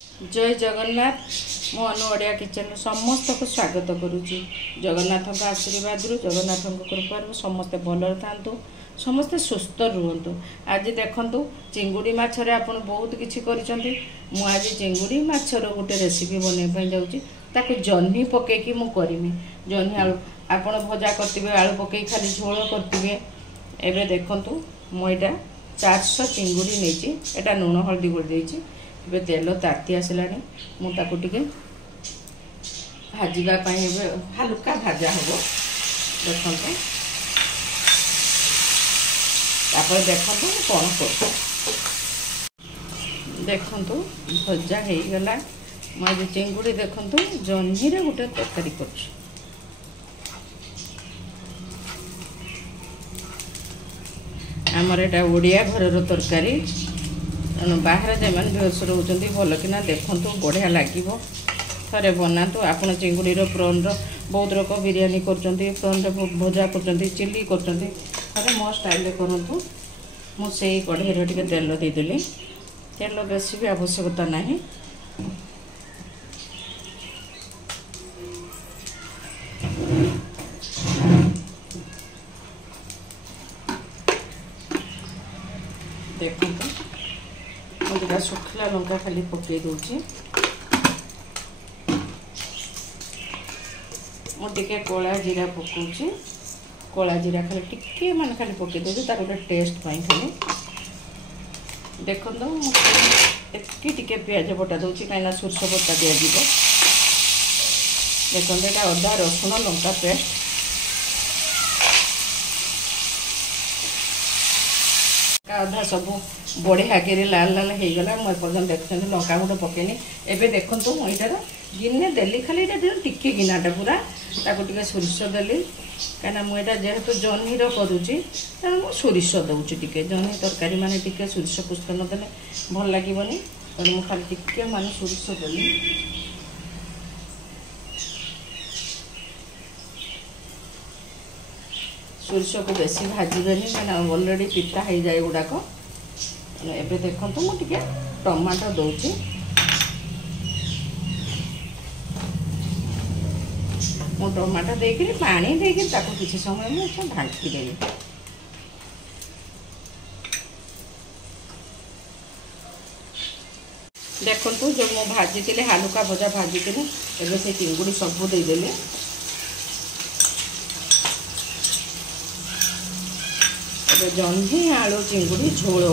जय जगन्नाथ मु अनु ओडिया किचन समस्त को स्वागत करुच्ची। जगन्नाथ आशीर्वाद जगन्नाथ कृपा समस्ते भल था समस्ते सुस्थ रुहतु। आज देखु चिंगुड़ी माछरे आपन बहुत किसी आज चिंगुड़ी माछर गोटे रेसिपी बनवाई जाऊँगी। ताकू जह्नी पकईकी मु करमी जह्नी आलू आपड़ भजा करेंगे आलू पकई खाली झोल करेंगे। एवं देखु मुझा 400 चिंगुड़ी नहीं लुण हल्दी गोड़ी ए तेल ताती आसला मुझे भाजवाई हल्का भाजा हम देखते देखु कौन कर देखु भजा हो गला। मुझे चिंगुड़ी देखु जह्नी गोटे तरकारी कर आमर एटा ओडिया घर तरकारी बाहर जमान बेहस रोचंती भल किना देखु बढ़िया लगे थे बनातु। आपन चिंगुड़ी प्रॉन बहुत रक बिरयानी कर भजा कर चिली कर मो स्टाइल करूँ। मुझे कढ़ाई टे तेल देदेली तेल बेसी भी आवश्यकता ना। देखो मुझे सुखला लंका खाली पकई दूची मुझे कला जीरा पकाउची कला जीरा खाली टिके मान खाली पकई दूची तार गोटे टेस्ट पाई खाली देखो टिके पियाज बटा दूची कहीं सोरष बटा दि देखो ये अदा रसुण लंका पेस्ट अधा सब बढ़िया के लाल लाल हो गला। मुझे देखते लंका गुंड पकेनी एवं देखु मुझार गिने देली खाली टिके गिनाटा पूरा ताको सोरिष देली कहीं मुझे जेहेतु जह्नी करुच्ची तेणु सोरिष दौची टिके जह्नी तरकारी माने टिके सोरिष पुस्त नदेले भल लगे तेणु मुझे खाली टिके माने सोरिष देली। सोरिष को बेसी भाजबेनि कहीं अलरेडी पिता हो जाए गुड़ाक। एवं देखु मुझे टमाटो दूची मु टमाटो देकर पानी देकर किसी समय मुझे ढांकीदेवी। देखु जो मुझे भाजी हालुका भजा भाजी एवं से चिंगुड़ी सब देदेली जह्नी आलू चिंगुड़ी झोल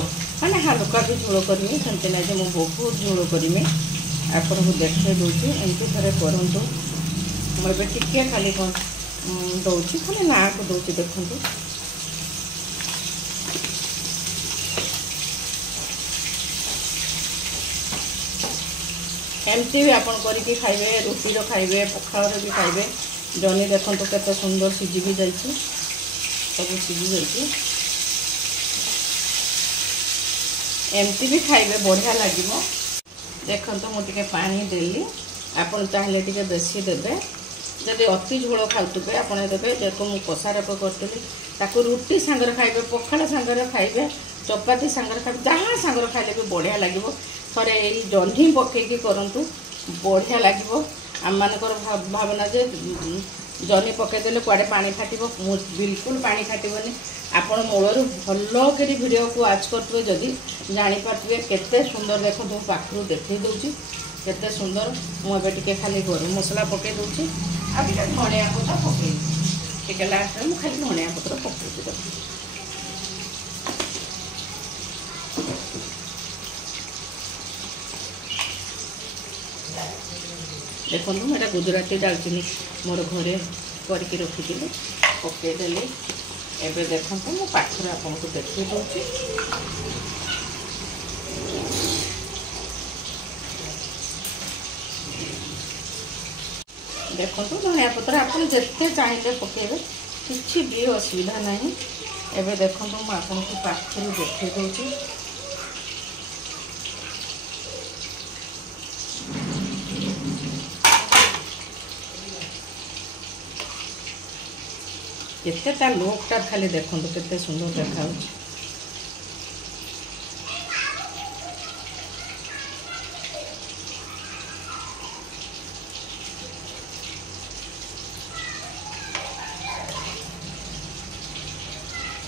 माने हल्का भी झोल करमी सेमती ना मुझे बहुत झोल करमी आपन को देखे दूसरी एमती थे करूँ। मुझे टिके खाली कौन दौची खाली ना को दौची देखु एमती भी आपन करके खाइबे रुटी खाइबे पखाल भी खाइबे। जह्नी देखु केते सुंदर सीझी भी जाइए सब सीझी जाइए एमती भी खाइबे बढ़िया लगे। देखो मुझे पानी देली आपन चाहे टे बेसी देवे जदि अति झोल खाऊे आप देवे देखो मुझे कषार करी रुटी सांगर खाइबे पखाल सांगर खाइबे चपाती सांगर खाइबे जहाँ सांगर खाइले भी बढ़िया लगे। थे यही जह्नी पकईकी करूँ बढ़िया लगे। आम मानकर भावना जे जह्नी पकईदेले कुआडे पानी फाटिबो बिल्कुल पानी फाटबनी। आपण मूलर भल कर वीडियो को आज करेंगे जदि जापारे केते सुंदर देखो पाखु देखई दूची केते सुंदर। मुझे खाली गरम मसला पकई दूची आ धनिया पत्र पकई लास्ट में खाली धनिया पत्र पकई देखो मैं गुजराती डालचीनी मोर घरे करके रखी पकईदेली। एवं देखो मु पाखर आपको देखी दूची देखो धनिया पत्र आप जिते चाहिए पकेबे किसी भी असुविधा नहीं। एवं देखो मुझे पाखर देखी दूची केते लुकटा खाली देखो केते सुंदर देखा।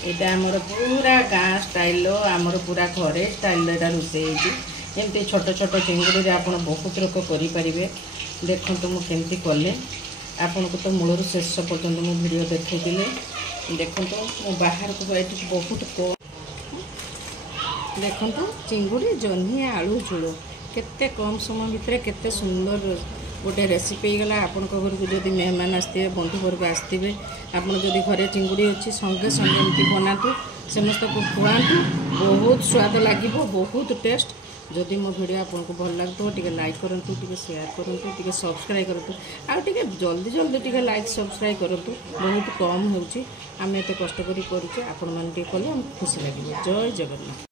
एटा आमर पूरा गाँ स्टाइल आमर पूरा घरे स्टाइल एटा रोषे एमती छोट छोट चिंगुड़ी आप बहुत लोक करें। देखो मुझे कले आपन को तो मूलर शेष पर्यंत मो वीडियो देखी देखो मो बाहर को बहुत कम देखो चिंगुड़ी जह्नी आलू झोल केते कम समय भितर केते सुंदर गोटे रेसिपी गला। आपण घर को जब मेहमान आसते बंधु वर्ग आसते आपड़ जदि घरे चिंगुड़ी अच्छी संगे संगे एमती बनातु समस्त को खुआतु बहुत स्वाद लगे बहुत टेस्ट। जदि मो वीडियो आपन को भल लगता टे लाइक करूँ टे शेयर करूँ टे सब्सक्राइब करूँ आ टे जल्दी जल्दी टे लाइक सब्सक्राइब करूँ बहुत कम होची आम एत कष्ट करें आपण मैंने कले खुशी लगे। जय जगन्नाथ।